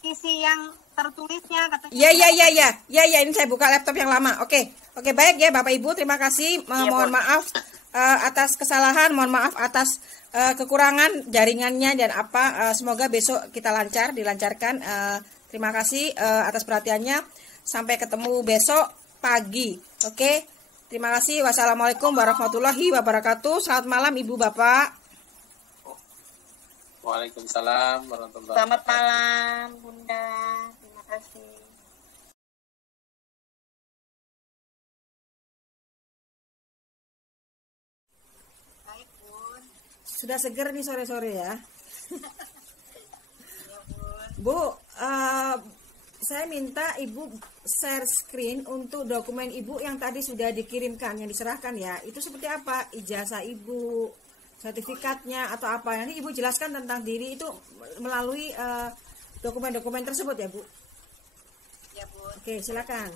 isi yang tertulisnya katanya. Ya, ini saya buka laptop yang lama. Oke, baik ya Bapak Ibu, terima kasih. Mohon maaf atas kesalahan, mohon maaf atas kekurangan jaringannya dan apa. Semoga besok kita dilancarkan. Terima kasih atas perhatiannya. Sampai ketemu besok pagi. Oke, terima kasih. Wassalamualaikum warahmatullahi wabarakatuh. Selamat malam Ibu Bapak. Waalaikumsalam warahmatullahi wabarakatuh. Selamat malam Bunda. Terima kasih. Baik, Bun. Sudah seger nih sore-sore ya. Ya, Bun. Bu, saya minta Ibu share screen untuk dokumen Ibu yang tadi sudah dikirimkan, yang diserahkan ya. Itu seperti apa? Ijazah Ibu, sertifikatnya atau apa? Nanti Ibu jelaskan tentang diri itu melalui dokumen-dokumen tersebut ya Bu. Ya, Bun. Oke, silakan.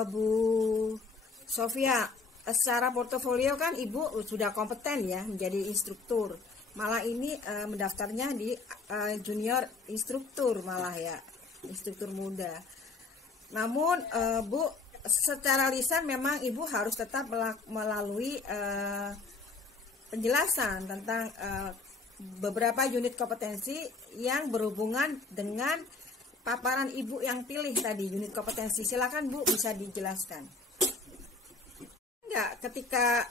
Bu Sofia, secara portofolio kan Ibu sudah kompeten ya menjadi instruktur. Malah ini mendaftarnya di junior instruktur malah ya, instruktur muda. Namun Bu, secara lisan memang Ibu harus tetap melalui penjelasan tentang beberapa unit kompetensi yang berhubungan dengan paparan Ibu yang pilih tadi, unit kompetensi. Silakan Bu, bisa dijelaskan. Enggak, ketika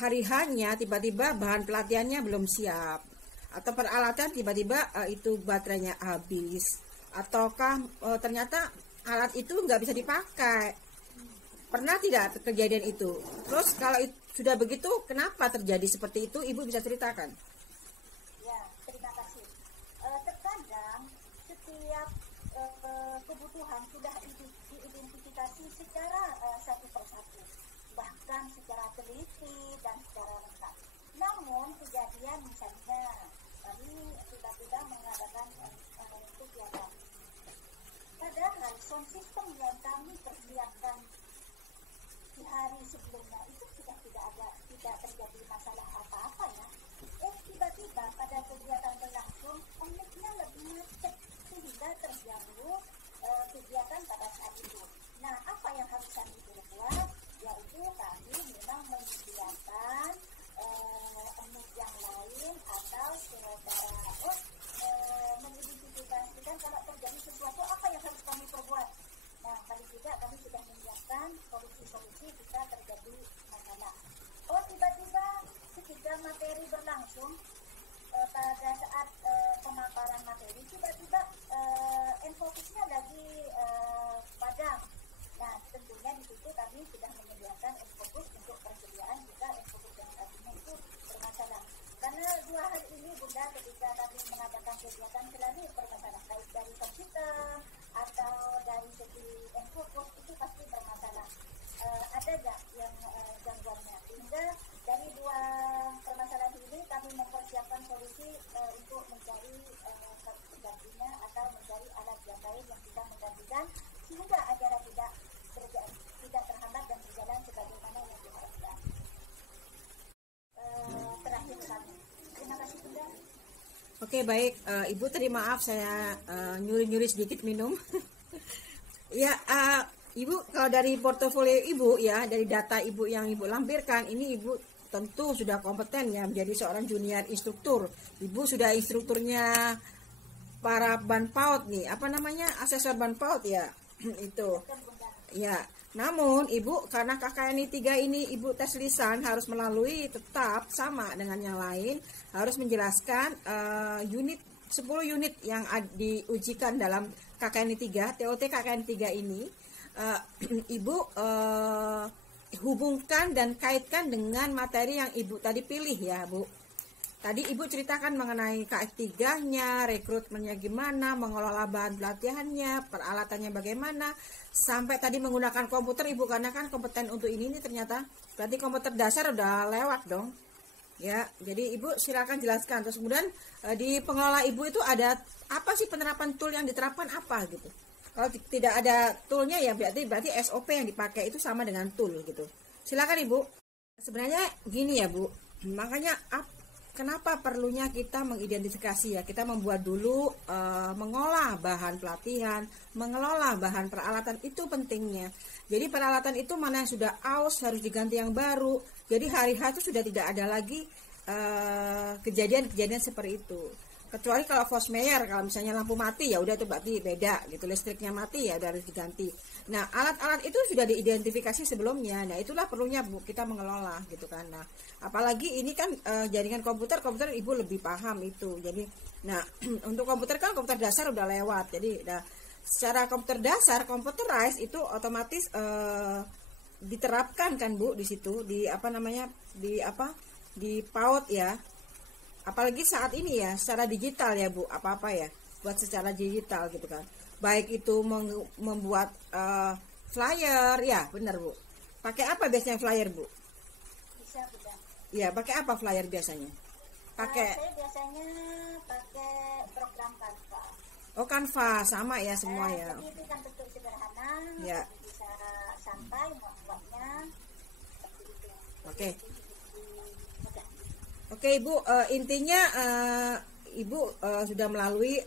hari hanya tiba-tiba bahan pelatihannya belum siap, atau peralatan tiba-tiba itu baterainya habis, ataukah ternyata alat itu nggak bisa dipakai. Pernah tidak kejadian itu? Terus kalau sudah begitu, kenapa terjadi seperti itu? Ibu bisa ceritakan. Ya, terima kasih. Terkadang setiap kebutuhan sudah diidentifikasi secara satu persatu, bahkan secara teliti dan secara lengkap. Namun kejadian misalnya kami tiba-tiba mengadakan kegiatan, padahal sound system yang kami persiapkan di hari sebelumnya itu sudah tidak terjadi masalah apa-apa ya. Tiba-tiba pada kegiatan berlangsung omiknya lebih macet sehingga terganggu kegiatan pada saat itu. Nah, apa yang harus kami berbuat? Yaitu kami memang menyediakan omik yang lain atau saudara mengidentifikasikan kalau terjadi sesuatu apa yang harus kami perbuat. Nah, paling tidak kami sudah menyiapkan solusi-solusi jika terjadi masalah. Tiba-tiba ketika materi berlangsung pada saat pemaparan materi tiba-tiba enfokusnya lagi padam. Nah, tentunya di situ kami sudah menyediakan enfokus untuk persediaan jika enfokus yang tadinya itu bermasalah. Karena 2 hari ini Bunda ketika kami mengadakan kegiatan selalu bermasalah, baik dari sistem atau dari segi enfokus itu pasti bermasalah. Ada nggak yang gangguannya? Sehingga dari 2 permasalahan ini kami mempersiapkan solusi untuk mencari penggantinya atau mencari alat yang lain yang bisa menggantikan sehingga acara tidak terhambat dan berjalan sebagaimana yang diharapkan. Terakhir kami. Terima kasih Bunda. Oke, baik. Ibu tadi maaf saya nyuri-nyuri sedikit minum. Ya, Ibu kalau dari portofolio Ibu ya, dari data Ibu yang Ibu lampirkan, ini Ibu tentu sudah kompeten ya menjadi seorang junior instruktur. Ibu sudah instrukturnya para ban PAUD nih, apa namanya, asesor ban PAUD ya. Itu ya. Namun Ibu karena KKN 3 ini Ibu tes lisan harus melalui tetap sama dengan yang lain, harus menjelaskan 10 unit yang diujikan dalam KKN 3, TOT KKN 3 ini. Ibu hubungkan dan kaitkan dengan materi yang Ibu tadi pilih ya Bu. Tadi Ibu ceritakan mengenai KF3-nya, rekrutmennya gimana, mengelola bahan pelatihannya, peralatannya bagaimana, sampai tadi menggunakan komputer Ibu, karena kan kompeten untuk ini ternyata. Berarti komputer dasar udah lewat dong. Ya, jadi Ibu silakan jelaskan. Terus kemudian di pengelola Ibu itu ada apa sih penerapan tool yang diterapkan apa gitu? Kalau tidak ada toolnya ya berarti SOP yang dipakai itu sama dengan tool gitu. Silakan Ibu. Sebenarnya gini ya Bu, makanya kenapa perlunya kita mengidentifikasi ya, kita membuat dulu mengolah bahan pelatihan, mengelola bahan peralatan itu pentingnya. Jadi peralatan itu mana yang sudah aus harus diganti yang baru. Jadi hari H itu sudah tidak ada lagi kejadian-kejadian seperti itu. Kecuali kalau force majeure, kalau misalnya lampu mati ya udah itu berarti beda gitu, listriknya mati ya udah harus diganti. Nah alat-alat itu sudah diidentifikasi sebelumnya. Nah itulah perlunya Bu kita mengelola gitu kan. Nah apalagi ini kan jaringan komputer Ibu lebih paham itu. Jadi nah untuk komputer kan komputer dasar udah lewat. Jadi secara komputer dasar computerized itu otomatis diterapkan kan Bu di situ di di PAUD ya. Apalagi saat ini ya secara digital ya Bu, apa-apa ya buat secara digital gitu kan. Baik itu membuat flyer ya, benar Bu. Pakai apa biasanya flyer Bu? Bisa Bunda. Ya, pakai apa flyer biasanya? Pakai Saya biasanya pakai program Canva. Oh, Canva sama ya semua ya. Jadi itu kan bentuk sederhana, Ya. bisa santai membuatnya seperti itu. Oke. Mudah. Oke Ibu, intinya Ibu sudah melalui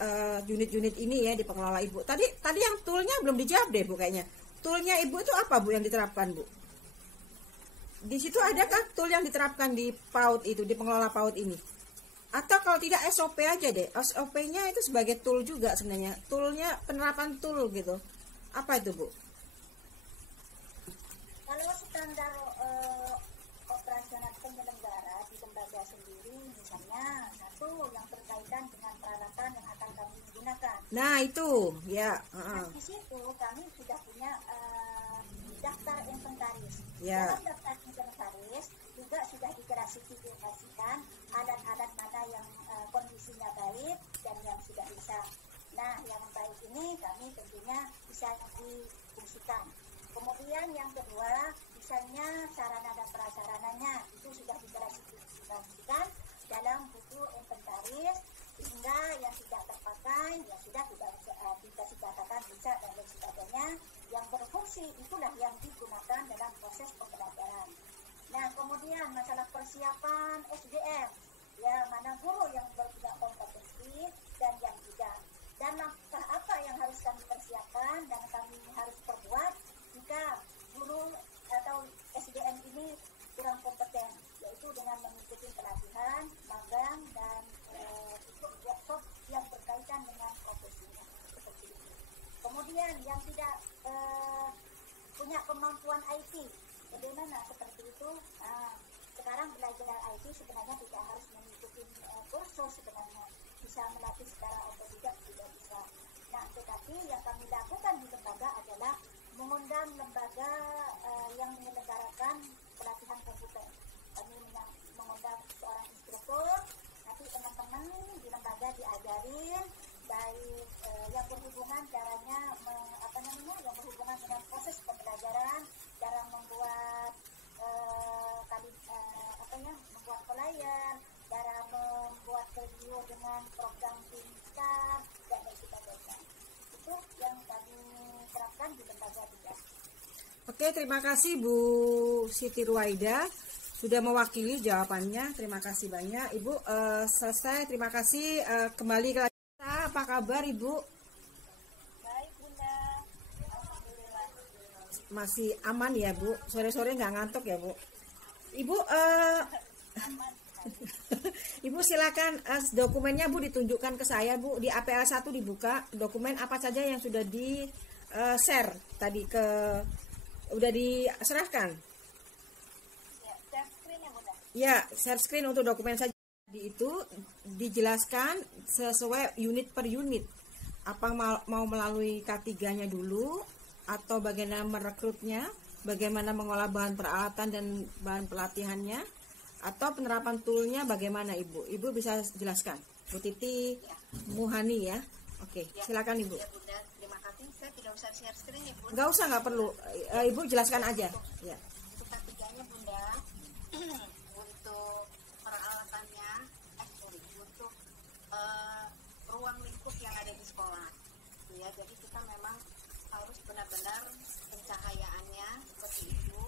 unit-unit ini ya di pengelola Ibu. Tadi yang toolnya belum dijawab deh Bu kayaknya. Toolnya Ibu itu apa Bu yang diterapkan Bu? Di situ adakah tool yang diterapkan di PAUD itu, di pengelola PAUD ini? Atau kalau tidak SOP aja deh. SOP-nya itu sebagai tool juga sebenarnya. Toolnya penerapan tool gitu. Apa itu Bu? Kalau standar operasional penyelenggara di lembaga sendiri, misalnya satu yang berkaitan dengan peralatan yang akan kami gunakan. Nah itu ya. Nah, di situ kami sudah punya daftar inventaris. Ya. Dalam daftar inventaris juga sudah diklasifikasikan alat-alat mana yang kondisinya baik dan yang sudah rusak. Nah, yang baik ini kami tentunya bisa difungsikan. Kemudian yang kedua, misalnya sarana dan prasarananya itu sudah diklasifikasikan dalam buku inventaris, sehingga yang tidak terpakai ya sudah tidak bisa dikatakan rusak dan lain sebagainya. Yang berfungsi itulah yang digunakan dalam proses pembelajaran. Nah, kemudian masalah persiapan SDM, ya mana guru yang berpunya kompetensi dan yang tidak. Dan langkah apa yang harus kami persiapkan dan kami harus perbuat jika guru atau SDM ini kurang kompeten, yaitu dengan mengikuti pelatihan, magang, dan ikut workshop yang berkaitan dengan profesinya. Seperti itu. Kemudian yang tidak punya kemampuan IT, bagaimana seperti itu? Nah, sekarang belajar IT sebenarnya tidak harus mengikuti kursus, sebenarnya bisa melatih secara otodidak juga bisa. Nah, tetapi yang kami lakukan di lembaga adalah mengundang lembaga yang menyelenggarakan pelatihan komputer. Kami mengundang seorang instruktur, nanti teman-teman di lembaga diajarin baik yang berhubungan caranya yang berhubungan dengan proses pembelajaran, cara membuat membuat flyer, cara membuat video dengan program pintar dan lain sebagainya. Itu yang kami terapkan di lembaga juga. Oke, terima kasih Bu Siti Ruwaida sudah mewakili jawabannya. Terima kasih banyak Ibu. Selesai. Terima kasih. Kembali ke kita. Apa kabar Ibu? Baik Bunda, alhamdulillah. Masih aman ya Bu? Sore-sore nggak ngantuk ya Bu? Ibu, Ibu silakan dokumennya Bu ditunjukkan ke saya Bu. Di APL 1 dibuka. Dokumen apa saja yang sudah di share tadi udah diserahkan. Ya, share screen ya Bunda. Ya, share screen untuk dokumen saja. Di itu dijelaskan sesuai unit per unit. Apa mau melalui K3-nya dulu atau bagaimana merekrutnya, bagaimana mengolah bahan peralatan dan bahan pelatihannya, atau penerapan toolnya bagaimana Ibu? Ibu bisa jelaskan. Bu Titi Muhani ya. Oke, silakan Ibu. Ya Bunda, terima kasih. Saya tidak usah share screen ya Bunda. Nggak usah, nggak perlu. Ibu jelaskan aja. Ya. Untuk K3-nya Bunda, untuk peralatannya, untuk ruang lingkup yang ada di sekolah. Ya, jadi kita memang benar-benar pencahayaannya seperti itu.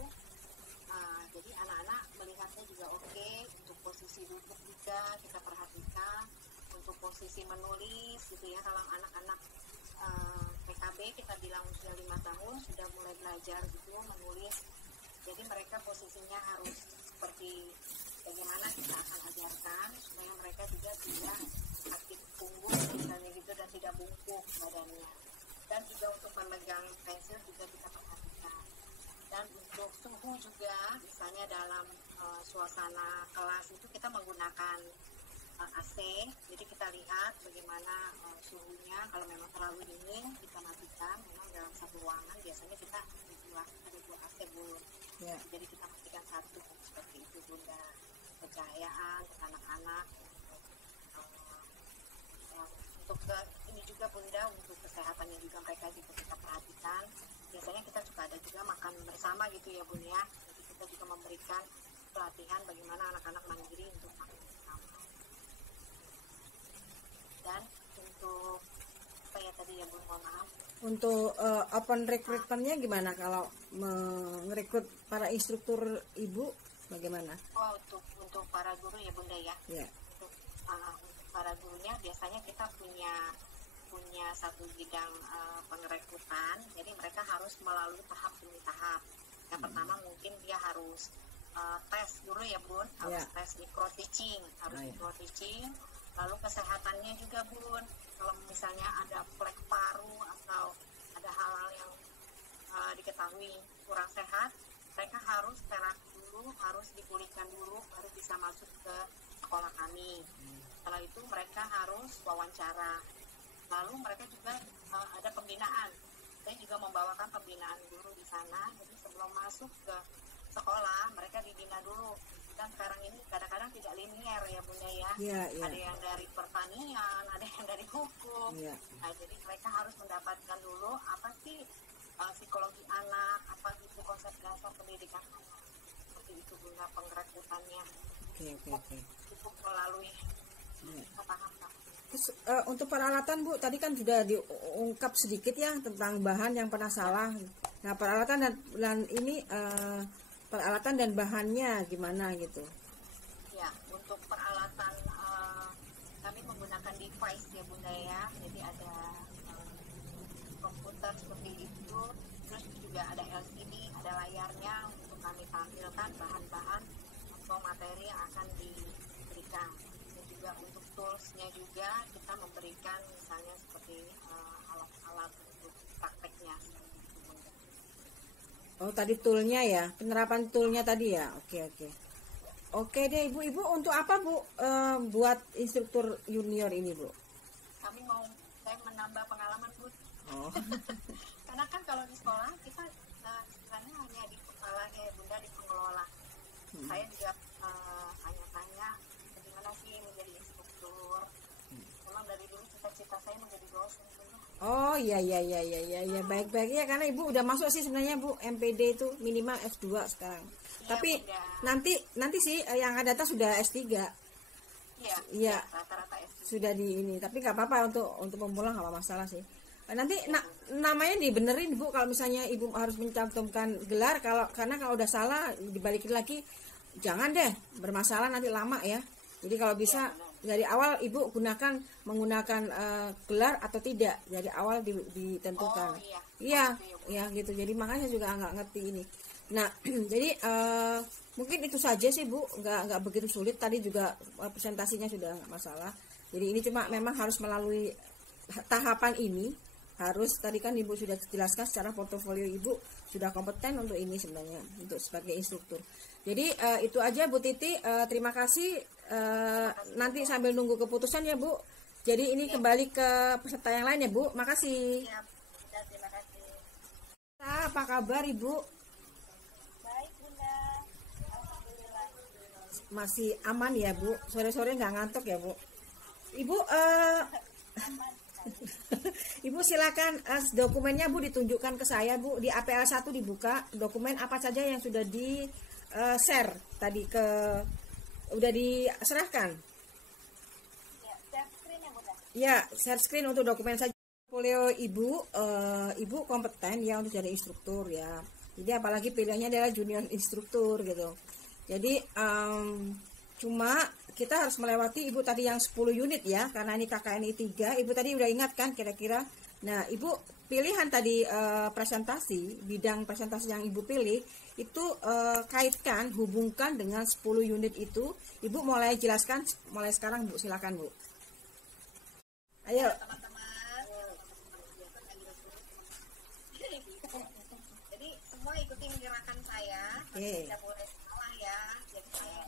Jadi anak-anak melihatnya juga oke. Untuk posisi duduk juga kita perhatikan, untuk posisi menulis gitu ya. Kalau anak-anak PKB kita bilang usia 5 tahun sudah mulai belajar gitu menulis, jadi mereka posisinya harus seperti bagaimana kita akan ajarkan supaya mereka juga tidak sakit punggung misalnya gitu dan tidak bungkuk badannya. Dan juga untuk memegang pensil juga kita perhatikan. Dan untuk suhu juga, misalnya dalam suasana kelas itu kita menggunakan AC, jadi kita lihat bagaimana suhunya. Kalau memang terlalu dingin kita matikan. Memang dalam satu ruangan biasanya kita ada dua AC Bun. Ya. Jadi kita matikan satu seperti itu Bunda. Pencahayaan untuk anak-anak. Untuk ini juga Bunda, untuk kesehatannya juga mereka juga kita perhatikan. Biasanya kita juga ada juga makan bersama gitu ya Bun ya. Jadi kita juga memberikan pelatihan bagaimana anak-anak mandiri untuk makan bersama. Dan untuk apa ya tadi ya Bun, mohon maaf. Untuk open recruitment-nya gimana kalau merekrut para instruktur Ibu bagaimana? Oh, untuk para guru ya Bunda ya. Ya. Untuk para gurunya biasanya kita punya satu bidang pengerekrutan. Jadi mereka harus melalui tahap demi tahap. Yang pertama mungkin dia harus tes dulu ya Bun, harus tes micro teaching, micro teaching. Lalu kesehatannya juga Bun, kalau misalnya ada flek paru atau ada hal-hal yang diketahui kurang sehat, mereka harus terapi dulu, harus dipulihkan dulu, baru bisa masuk ke sekolah kami. Setelah itu mereka harus wawancara. Lalu mereka juga ada pembinaan. Saya juga membawakan pembinaan guru di sana. Jadi sebelum masuk ke sekolah, mereka dibina dulu. Dan sekarang ini kadang-kadang tidak linear ya Bunda ya. Ada yang dari pertanian, ada yang dari hukum. Nah, jadi mereka harus mendapatkan dulu apa sih psikologi anak, apa itu konsep dasar pendidikan anak. Seperti itu Bunda pengerekrutannya. Oke. Cukup melalui tahap. Terus untuk peralatan Bu, tadi kan sudah diungkap sedikit ya tentang bahan yang pernah salah. Nah peralatan dan ini peralatan dan bahannya gimana gitu? Ya, untuk peralatan kami menggunakan device ya Bunda ya. Jadi ada komputer seperti itu, terus juga ada LCD, ada layarnya untuk kami tampilkan bahan-bahan atau materi yang akan diberikan. Dan juga untuk toolsnya juga kita memberikan misalnya seperti alat-alat untuk prakteknya. Oh tadi toolnya ya, penerapan toolnya tadi ya. Oke deh Ibu untuk apa Bu buat instruktur junior ini Bu? Saya menambah pengalaman Bu. Oh. Karena kan kalau di sekolah kita istilahnya hanya di kepala Bunda, di pengelola. Saya juga tanya-tanya bagaimana sih menjadi instruktur. Memang dari dulu cita-cita saya menjadi dosen Bunda. Oh iya baik ya karena Ibu udah masuk sih sebenarnya Bu MPD itu minimal S2 sekarang. Tapi Bunda. nanti sih yang ada data sudah S3. Iya. Rata-rata S3. Sudah di ini, tapi nggak apa-apa untuk pemula nggak masalah sih. Nanti namanya dibenerin Bu kalau misalnya Ibu harus mencantumkan gelar karena kalau udah salah dibalikin lagi jangan deh bermasalah nanti lama ya. Jadi kalau bisa dari awal Ibu menggunakan gelar atau tidak dari awal ditentukan. Iya gitu. Jadi makanya saya juga nggak ngerti ini. Nah jadi mungkin itu saja sih Bu, nggak begitu sulit. Tadi juga presentasinya sudah nggak masalah. Jadi ini cuma memang harus melalui tahapan ini. Harus tadi kan Ibu sudah jelaskan secara portofolio Ibu sudah kompeten untuk ini sebenarnya untuk sebagai instruktur. Jadi itu aja Bu Titi, terima kasih. Nanti sambil nunggu keputusan ya Bu. Jadi ini kembali ke peserta yang lain ya Bu. Makasih. Terima kasih. Apa kabar Ibu? Baik Bunda, alhamdulillah. Masih aman ya Bu? Sore-sore nggak ngantuk ya Bu? Ibu Ibu silakan dokumennya Bu ditunjukkan ke saya Bu. Di APL 1 dibuka dokumen apa saja yang sudah di share tadi udah diserahkan. Ya, share screen ya Bunda. Ya, share screen untuk dokumen saja. Portfolio ibu kompeten ya untuk jadi instruktur ya. Jadi apalagi pilihannya adalah junior instruktur gitu. Jadi cuma kita harus melewati ibu tadi yang 10 unit ya, karena ini KKNI 3. Ibu tadi udah ingat kan kira-kira. Nah, ibu pilihan tadi presentasi, bidang presentasi yang ibu pilih itu kaitkan, hubungkan dengan 10 unit itu. Ibu mulai jelaskan mulai sekarang Bu, silakan Bu. Ayo. Jadi semua ikutin gerakan saya, tapi tidak boleh salah ya. Jadi saya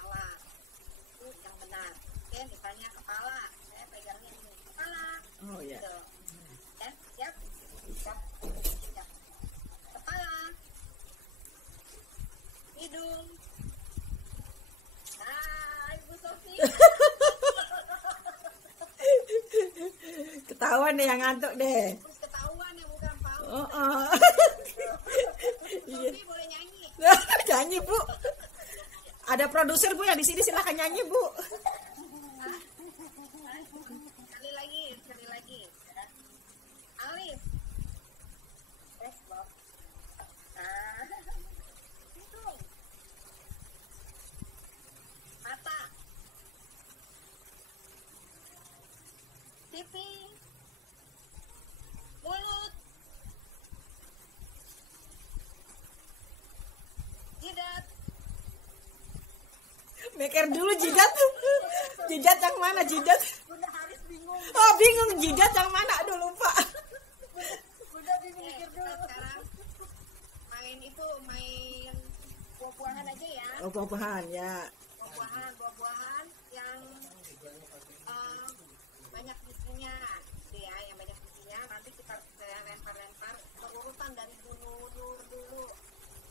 salah, itu yang benar. Oke, misalnya kepala, saya pegangnya ini kepala. Oh ya. Gitu. Dan siap, siap. Kepala, hidung. Nah, Ibu Sofi. Ketahuan deh yang ngantuk deh. Terus ketahuan ya bukan Pak. Iya. Sofi boleh nyanyi. Nyanyi Bu. Ada produser Bu yang di sini, silakan nyanyi Bu. Sekali lagi. Alis. Respon. Hidung. Mata. Pipi. Mulut. Jidat. Mikir dulu jidat. Jidat yang mana jidat? Bunda Haris bingung. Oh bingung jidat yang mana? Aduh lupa. Bunda mikir dulu. Sekarang main buah-buahan aja ya. Oh buah-buahan ya. Buah-buahan yang banyak gizinya, gitu ya, yang banyak gizinya. Nanti kita lempar-lempar berurutan dari Bu Nur dulu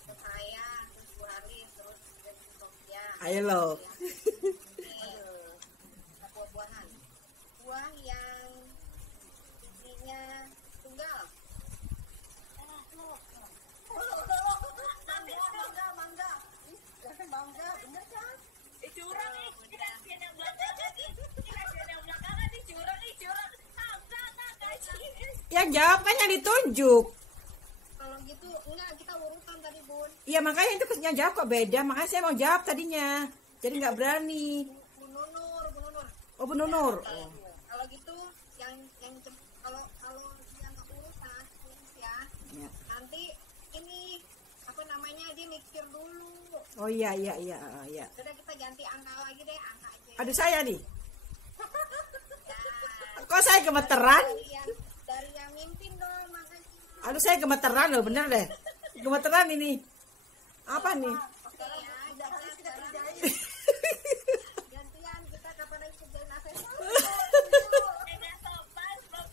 ke saya, terus Bu Haris, terus ke Bu Sofia. Ayo lo. Buah-buahan, buah yang gizinya tunggal. Mangga, bener kan? Curang nih, kasihan yang belakangan nih. Kasihan yang belakangan nih, curang. Enggak, kasih. Yang jawab kan yang ditunjuk. Kalau gitu, enggak, kita urutan tadi, Bun. Iya makanya itu yang jawab kok beda. Makanya saya mau jawab tadinya. Jadi nggak berani. Bu Nunur. Oh Bu Nunur. Oh. Kalau gitu, kalau yang urusan urus ya. Ya. Nanti ini apa namanya, dia mikir dulu. Oh iya. Sudah kita ganti angka lagi deh, angka aja. Aduh saya nih. Ya, Kok saya gemeteran? dari yang mimpin dong, makanya. Aduh saya gemeteran loh, bener deh. Gemeteran ini. Apa nih? Oke ya, sekarang gantian kita kapan lagi kerjain asesor. Enggak sopan, bapak.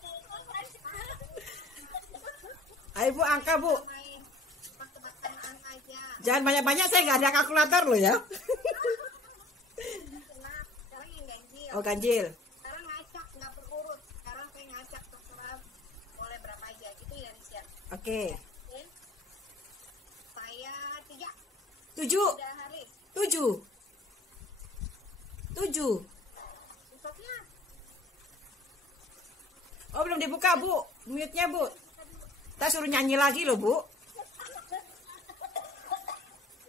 Ayo Bu angka Bu. Main tebak-tebakan angka aja. Jangan banyak-banyak, saya nggak ada kalkulator loh ya. Nah, sekarang yang ganjil. Oh ganjil. Sekarang ngacak, nggak berurut. Sekarang saya ngacak, terserah boleh berapa aja. Itu ya siap. Oke. Oke. Saya 3. 7. Udah Haris. 7. Besoknya Oh belum dibuka Bu. Mute-nya Bu. Kita suruh nyanyi lagi loh Bu.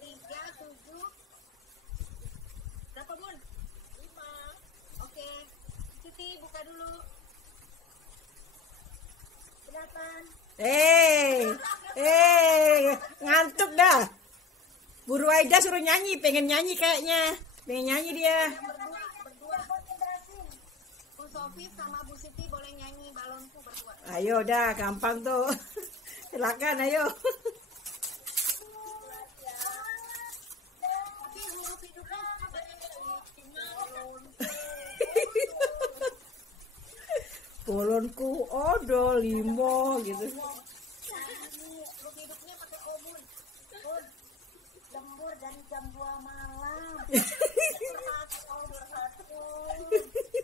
3, 7. Berapa Bun? 5. Oke. Siti buka dulu. 8. Ngantuk dah. Bu Ruwaida suruh nyanyi, pengen nyanyi kayaknya. Pengen nyanyi dia. Berdua. Bu Sofi sama Bu Siti boleh nyanyi balonku berdua. Ayo dah, gampang tuh. Silakan ayo. Tapi huruf hidupnya Bolonku odol limo gitu. huruf hidupnya pakai O Bun. Bun. Lembur dari jam 2 malam.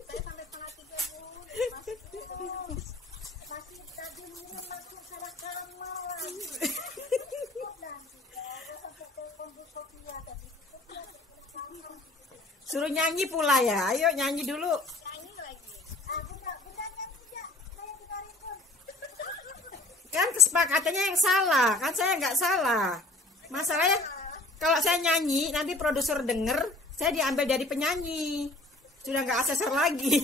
Saya sampai setengah 3 Bun. Masih tadi minum masuk salah kamar lagi. Sampai telepon Bu Sofia tadi. Suruh nyanyi pula ya. Ayo nyanyi dulu. Nyanyi lagi. Bunda nyanyi aja. Saya ditarik Kan kesepakatannya yang salah, kan saya nggak salah. Masalahnya kalau saya nyanyi nanti produser denger, saya diambil dari penyanyi, sudah nggak asesor lagi.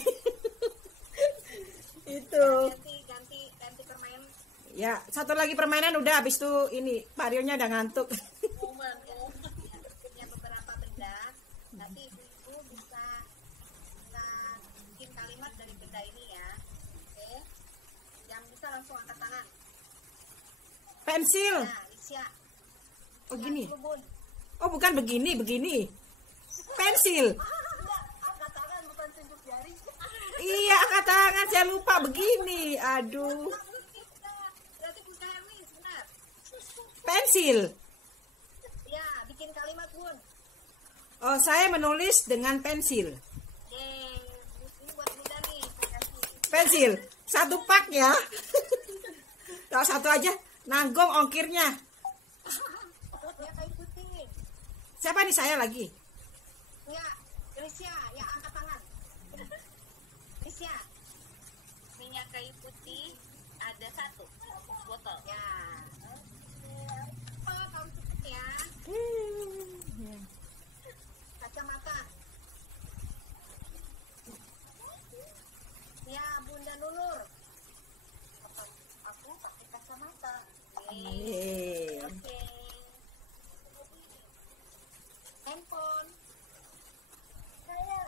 Itu. Ganti permainan. Ya, satu lagi permainan udah, habis itu ini Pak Rionya udah ngantuk. Momen. Punya beberapa benda, nanti ibu-ibu bisa bikin kalimat dari benda ini ya. Oke, yang bisa langsung angkat tangan. Pensil. Nah, Lisya. Oh gini. Bun. Oh bukan begini, begini. Pensil. Angkat tangan bukan tunjuk jari. Iya, angkat tangan, saya lupa begini. Aduh. Berarti buka Hermi, benar. Pensil. Ya, bikin kalimat Bun. Oh, saya menulis dengan pensil. Yeay, ini buat Bunda nih, saya kasih. Pensil. Satu pak ya. Kalau satu aja, nanggung ongkirnya. Ya, kayak putih. Siapa nih saya lagi? Ya, Lisya, ya angkat tangan. Lisya, Minyak kayu putih ada 1 botol. ya. Oh, tahu cepet ya. Kacamata. Ya, Bunda Nunur. Aku pakai kacamata. Yeay. Oke. Handphone. Saya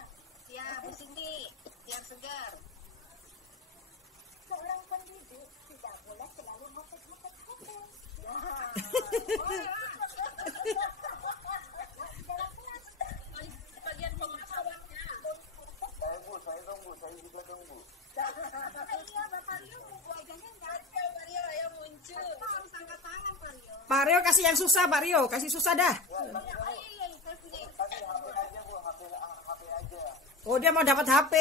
Ya, Bu Cindy, biar segar. seorang pendidik tidak boleh selalu ngopek-ngopek HP. Ya. Bagian pengetahuannya. Iya, Bapak Rio, wajahnya nggak ada. Pak Rio, ayo muncul. Pak harus angkat tangan, Pak Rio. Pak Rio kasih yang susah, Pak Rio. Kasih susah dah. Oh, dia mau dapat HP.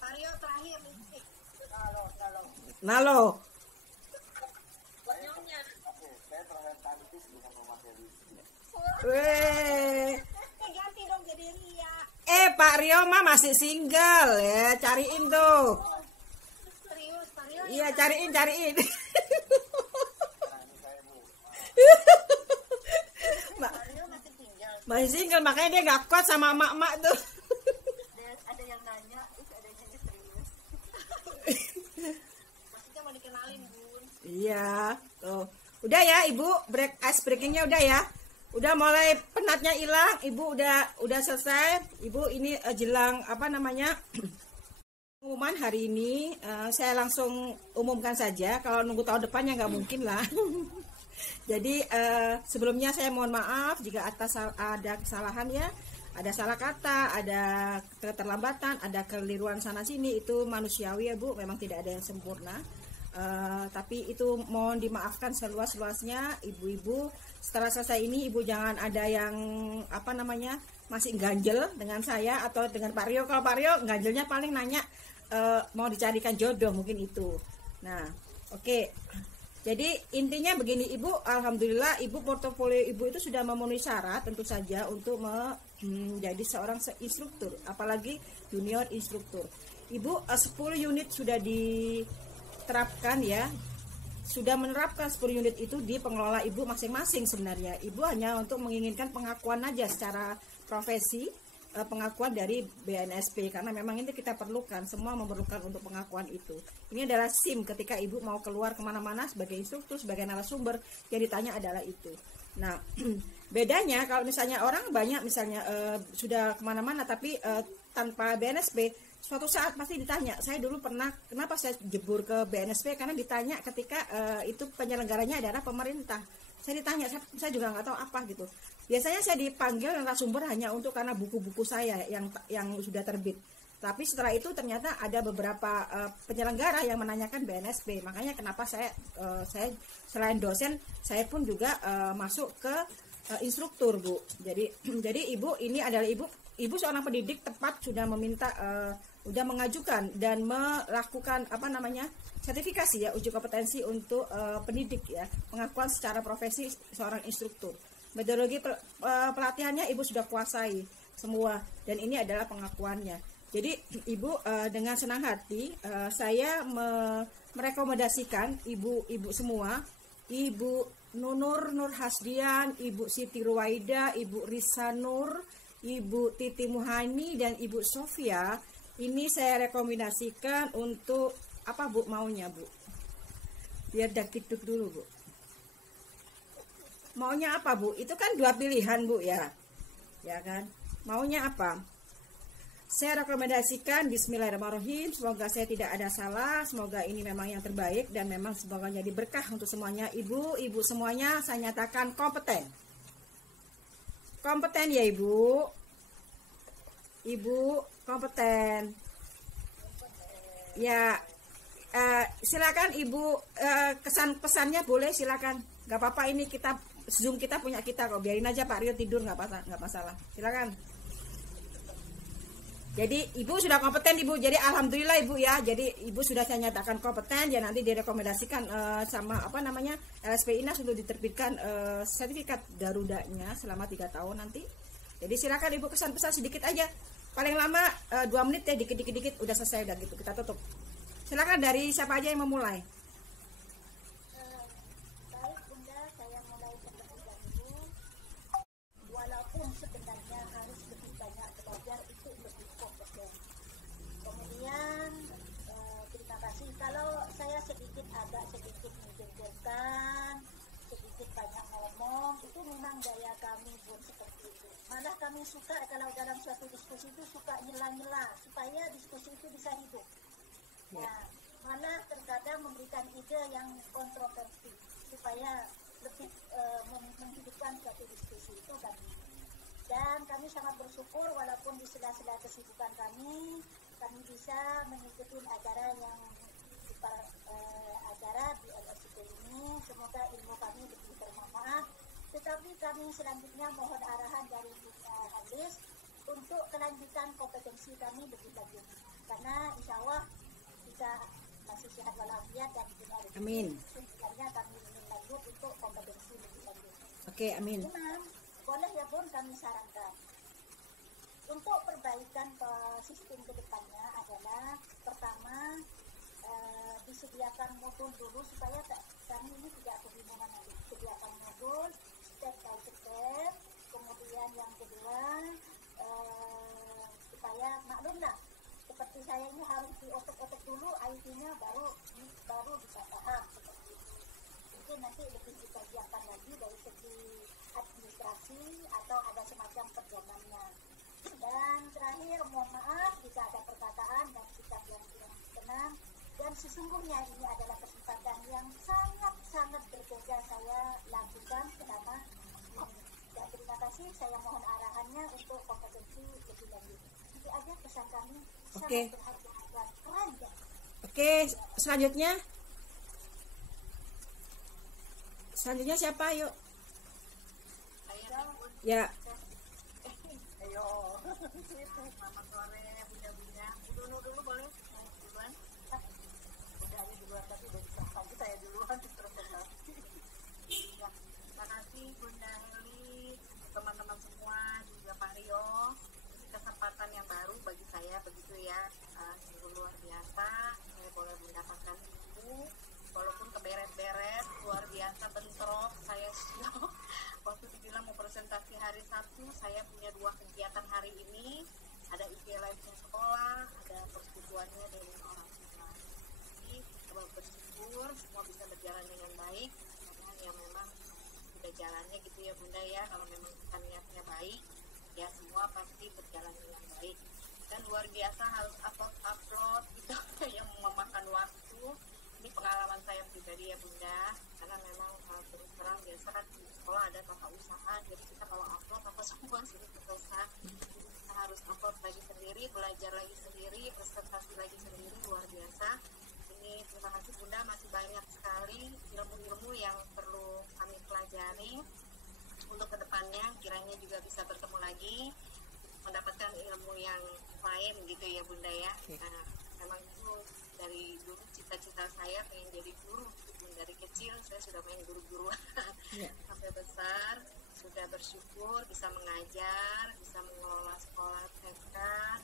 Mario terakhir lipstick. Nalo. Weh. Ganti dong jadi Ria. Pak Rio mah masih single ya. Cariin tuh. Serius, Pak Rio. Iya, cariin. Pak Rio masih tinggal. Masih single, makanya dia gak kuat sama emak-emak tuh. Ada yang nanya, ada yang serius. Maksudnya mau dikenalin, Bun. Iya, tuh. Udah ya, Ibu, ice breakingnya udah ya. Udah mulai penatnya hilang, Ibu udah selesai. Ibu ini jelang apa namanya? Pengumuman hari ini saya langsung umumkan saja. Kalau nunggu tahun depannya nggak mungkin lah. Jadi sebelumnya saya mohon maaf jika atas ada kesalahan ya, ada salah kata, ada keterlambatan, ada keliruan sana sini, itu manusiawi ya Bu, memang tidak ada yang sempurna. Tapi itu mohon dimaafkan seluas-luasnya ibu-ibu. Setelah selesai ini ibu jangan ada yang apa namanya masih ganjel dengan saya atau dengan Pak Rio. Kalau Pak Rio ganjelnya paling nanya mau dicarikan jodoh mungkin itu. Nah, oke. Jadi intinya begini Ibu, alhamdulillah Ibu portofolio Ibu itu sudah memenuhi syarat tentu saja untuk menjadi seorang instruktur, apalagi junior instruktur. Ibu 10 unit sudah diterapkan ya. Sudah menerapkan 10 unit itu di pengelola Ibu masing-masing sebenarnya. Ibu hanya untuk menginginkan pengakuan aja secara profesi, pengakuan dari BNSP karena memang ini kita perlukan, semua memerlukan untuk pengakuan itu. Ini adalah SIM ketika Ibu mau keluar kemana-mana sebagai instruktur, sebagai narasumber, yang ditanya adalah itu. Nah, bedanya kalau misalnya orang banyak misalnya sudah kemana-mana tapi tanpa BNSP, suatu saat pasti ditanya. Saya dulu pernah, kenapa saya jebur ke BNSP, karena ditanya ketika itu penyelenggaranya adalah pemerintah. Saya ditanya, saya juga nggak tahu apa gitu. Biasanya saya dipanggil narasumber hanya untuk karena buku-buku saya yang sudah terbit. Tapi setelah itu ternyata ada beberapa penyelenggara yang menanyakan BNSP. Makanya kenapa saya selain dosen, saya pun juga masuk ke instruktur Bu. Jadi Ibu ini adalah Ibu seorang pendidik tepat sudah meminta sudah mengajukan dan melakukan apa namanya sertifikasi ya, uji kompetensi untuk pendidik ya, pengakuan secara profesi seorang instruktur. Metodologi pelatihannya ibu sudah kuasai semua, dan ini adalah pengakuannya. Jadi ibu dengan senang hati saya merekomendasikan ibu-ibu semua, Ibu Nunur Nur Hasdian, Ibu Siti Ruwaida, Ibu Risa Nur, Ibu Titi Muhani, dan Ibu Sofia. Ini saya rekomendasikan untuk apa Bu maunya Bu? Biar dakdikduk dulu Bu. Maunya apa Bu? Itu kan 2 pilihan Bu ya. Ya kan? Maunya apa? Saya rekomendasikan bismillahirrahmanirrahim. Semoga saya tidak ada salah. Semoga ini memang yang terbaik dan memang semoga jadi berkah untuk semuanya. Ibu semuanya saya nyatakan kompeten. Kompeten ya Ibu. Ibu kompeten. Ya, silakan Ibu, kesan pesannya boleh silakan. Gak apa-apa, ini kita Zoom kita punya kita kok, biarin aja Pak Rio tidur, nggak masalah, silakan. Jadi Ibu sudah kompeten Ibu, jadi alhamdulillah Ibu ya, jadi Ibu sudah saya nyatakan kompeten ya, nanti direkomendasikan sama apa namanya LSP INAS untuk diterbitkan sertifikat Garudanya selama 3 tahun nanti. Jadi silakan Ibu kesan pesan sedikit aja, paling lama 2 menit ya, dikit udah selesai, udah gitu kita tutup. Silakan dari siapa aja yang memulai. Baik Bunda, saya mulai terlebih dahulu. Walaupun sebenarnya harus lebih banyak belajar, itu lebih kompeten. Kemudian terima kasih kalau saya agak sedikit menjengkelkan, sedikit banyak ngomong, itu memang gaya kami pun seperti itu. Malah kami suka kalau dalam suatu diskusi itu suka nyela-nyela supaya diskusi itu bisa hidup. Nah, malah terkadang memberikan ide yang kontroversi supaya lebih menghidupkan suatu diskusi itu kami. Dan kami sangat bersyukur walaupun di sela-sela kesibukan kami bisa mengikuti acara yang acara di LSP ini. Semoga ilmu kami lebih bermanfaat. Tetapi kami selanjutnya mohon arahan dari Halis untuk kelanjutan kompetensi kami lebih lanjut. Karena insya Allah kita masih sehat walafiat dan tidak ada. Amin. Sebenarnya kami ingin lanjut untuk kompetensi lebih lanjut. Oke, amin. Cuman, boleh ya Bun kami sarankan untuk perbaikan sistem kedepannya adalah pertama disediakan modul dulu supaya kami ini tidak kebingungan lagi. Sediakan modul step by step. Kemudian yang kedua supaya maklumlah, seperti saya ini harus diotek-otek dulu IT-nya baru bisa paham seperti itu. Mungkin nanti lebih dipersiapkan lagi dari segi administrasi atau ada semacam perjalanannya. Dan terakhir mohon maaf jika ada perkataan dan sikap yang tidak berkenan, dan sesungguhnya ini adalah kesempatan yang sangat berbeda saya lakukan selama ini. Dan terima kasih, saya mohon arahannya untuk kompetensi lebih lanjut. Itu aja pesan kami. Oke. Sangat berharga dan keren ya. Oke, selanjutnya siapa? Yuk. Ya. Ayo. Selamat sore Bunda. Dulu boleh? Duluan. Bundanya duluan tapi udah diserahkan saya duluan presentasi. Ya, terima kasih Bunda Heli, teman-teman semua, juga Pak Rio. Kesempatan yang baru bagi saya begitu ya, sungguh luar biasa. Saya boleh mendapatkan ilmu, walaupun keberet-beret, luar biasa bentrok. Saya shock waktu dibilang mau presentasi hari Sabtu. Saya punya 2 kegiatan hari ini, ada IG live-nya sekolah, ada persekutuannya dengan orang tua. Jadi bersyukur semua bisa berjalan dengan baik, karena ya memang sudah jalannya gitu ya Bunda ya. Kalau memang kita niatnya baik, ya semua pasti berjalan dengan baik. Dan luar biasa harus upload gitu yang memakan waktu. Ini pengalaman saya pribadi ya Bunda, karena memang terus terang biasa kan di sekolah ada tata usaha, jadi kita kalau upload apa semua sudah selesai. Kita harus upload lagi sendiri, belajar lagi sendiri, presentasi lagi sendiri, luar biasa. Ini terima kasih Bunda, masih banyak sekali ilmu-ilmu yang perlu kami pelajari untuk kedepannya. Kiranya juga bisa bertemu lagi, mendapatkan ilmu yang lain gitu ya Bunda ya. Nah, memang itu dari dulu cita-cita saya pengen jadi guru. Dari kecil saya sudah main guru-guruan sampai besar, sudah saya bersyukur bisa mengajar, bisa mengelola sekolah TK,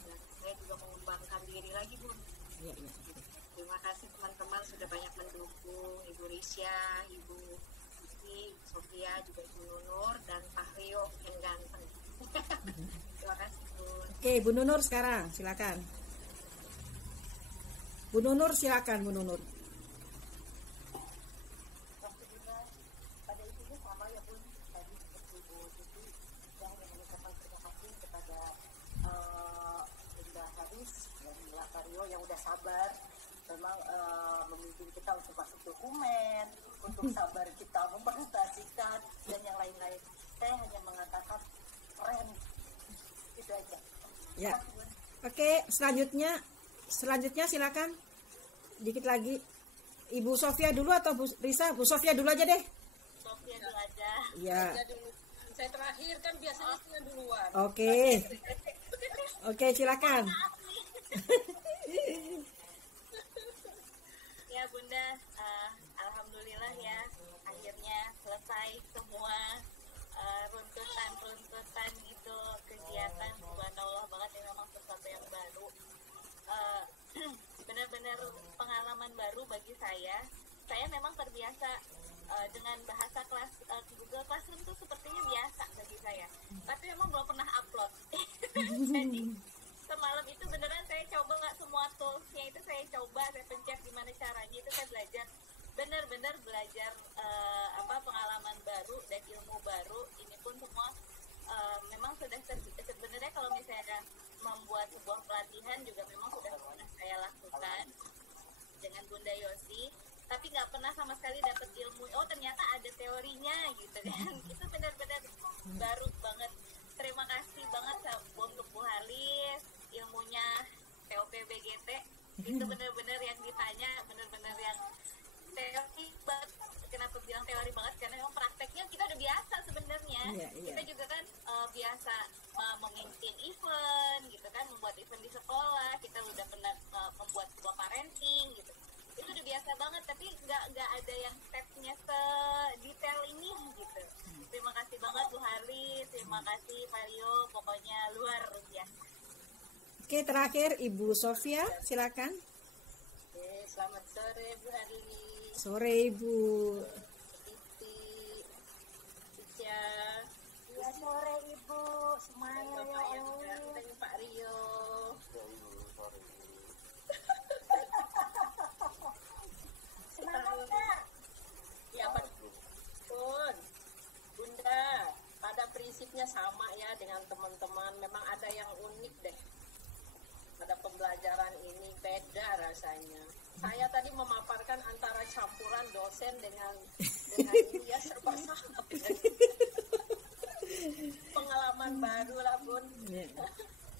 dan saya juga mengembangkan diri lagi, Bun. Iya, iya. Terima kasih teman-teman sudah banyak mendukung, Ibu Risya, Ibu Siti, Sofia, juga Ibu Nunur, dan Pak Rio yang ganteng. Terima kasih, Bun. Oke, Bu Nunur sekarang, silakan. Bu Nunur silakan, Bu Nunur. Waktu juga pada intinya sama ya Bun, tadi seperti Bu Siti yang mengucapkan terima kasih kepada Bunda Haris dan Mbak Mario yang udah sabar memang memimpin kita untuk masuk dokumen, untuk sabar kita mempresentasikan dan yang lain-lain. Saya hanya mengatakan keren, itu aja. Ya. Terima kasih, Bun. Oke, selanjutnya silakan. Dikit lagi. Ibu Sofia dulu atau Bu Risa? Bu Sofia dulu aja deh. Sofia dulu aja. Ya. Saya terakhir kan biasanya saya duluan. Oke. Oke, silakan. Ya Bunda, alhamdulillah ya akhirnya selesai semua runtutan gitu kegiatan. Subhanallah banget, ini memang sesuatu yang baru. Benar-benar pengalaman baru bagi saya. Saya memang terbiasa dengan bahasa kelas Google Classroom itu sepertinya biasa bagi saya. Tapi memang belum pernah upload. Jadi semalam itu beneran saya coba nggak semua toolsnya itu saya coba, saya pencet gimana caranya, itu saya belajar benar-benar belajar pengalaman baru dan ilmu baru. Ini pun semua memang sudah sebenarnya kalau misalnya membuat sebuah pelatihan juga memang sudah pernah saya lakukan dengan Bunda Yosi, tapi nggak pernah sama sekali dapat ilmu. Oh ternyata ada teorinya gitu kan. Itu benar-benar baru banget. Terima kasih banget untuk Bu Halis, ilmunya TOP-BGT itu benar-benar yang ditanya, benar-benar yang teori banget. Kenapa bilang teori banget? Karena memang prakteknya kita udah biasa sebenarnya. Kita juga kan biasa memimpin event gitu kan, membuat event di sekolah, kita udah pernah membuat sebuah parenting gitu. Itu udah biasa banget, tapi nggak ada yang stepnya sedetail ini gitu. Terima kasih banget Bu Halis, terima kasih Pak Rio, pokoknya luar biasa. Oke, terakhir Ibu Sofia, silakan. Oke, selamat sore Bu Haris. Sore Ibu. Siti, Cia, Ya sore Ibu, smile ya Bapak yang Allah. ganteng Pak Rio. Semangat Kak. Ya Pak Pun, Bunda, pada prinsipnya sama ya dengan teman-teman. Memang ada yang unik deh. Pada pembelajaran ini beda rasanya. Saya tadi memaparkan antara campuran dosen dengan ini ya serba sama. Pengalaman baru lah Bun.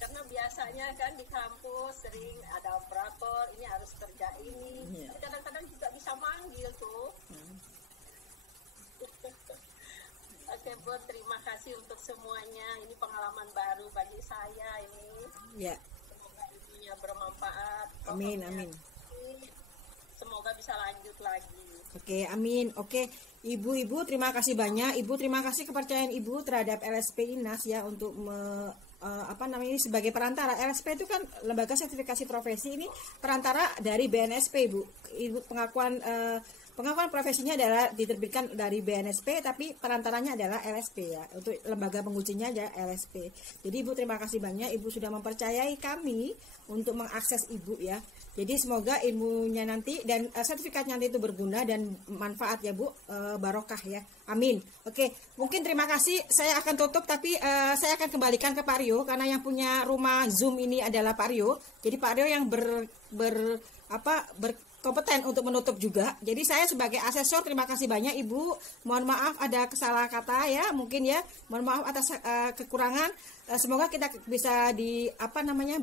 Karena biasanya kan di kampus sering ada operator, ini harus kerja ini. Kadang-kadang juga bisa manggil tuh. Oke Bun, terima kasih untuk semuanya. Ini pengalaman baru bagi saya ini. Ya. Semoga ilmunya bermanfaat. Amin, Pokoknya, amin. semoga bisa lanjut lagi. Oke, amin. Oke, Ibu-ibu terima kasih banyak. Ibu terima kasih kepercayaan Ibu terhadap LSP INAS ya untuk ini sebagai perantara. LSP itu kan lembaga sertifikasi profesi, ini perantara dari BNSP, Ibu. Ibu pengakuan profesinya adalah diterbitkan dari BNSP, tapi perantaranya adalah LSP ya. Untuk lembaga pengujinya aja LSP. Jadi Ibu terima kasih banyak, Ibu sudah mempercayai kami untuk mengakses Ibu ya. Jadi semoga ilmunya nanti dan sertifikatnya nanti itu berguna dan manfaat ya Bu, barokah ya. Amin. Oke, mungkin terima kasih. Saya akan tutup tapi saya akan kembalikan ke Pak Rio karena yang punya rumah Zoom ini adalah Pak Rio. Jadi Pak Rio yang berkompeten untuk menutup juga. Jadi saya sebagai asesor terima kasih banyak Ibu. Mohon maaf ada kesalah kata ya, mungkin ya. Mohon maaf atas kekurangan. Semoga kita bisa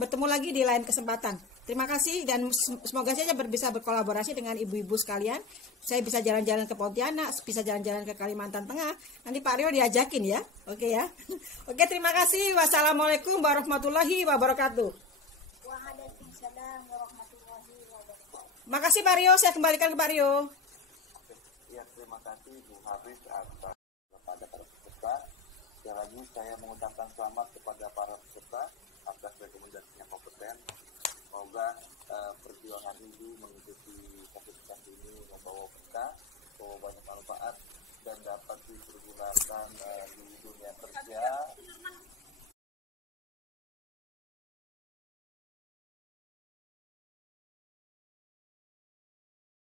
bertemu lagi di lain kesempatan. Terima kasih dan semoga saya bisa berkolaborasi dengan ibu-ibu sekalian. Saya bisa jalan-jalan ke Pontianak, bisa jalan-jalan ke Kalimantan Tengah. Nanti Pak Rio diajakin ya. Oke ya. Oke, terima kasih. Wassalamualaikum warahmatullahi wabarakatuh. Waalaikumsalam warahmatullahi wabarakatuh. Makasih Pak Rio, saya kembalikan ke Pak Rio. Ya, terima kasih Bu Hafiz atas kepada para peserta. Sekali lagi saya mengucapkan selamat kepada para peserta atas rekomendasinya kompeten. Semoga perjuangan Ibu mengikuti sertifikat ini membawa berkah, membawa banyak manfaat dan dapat dipergunakan di dunia kerja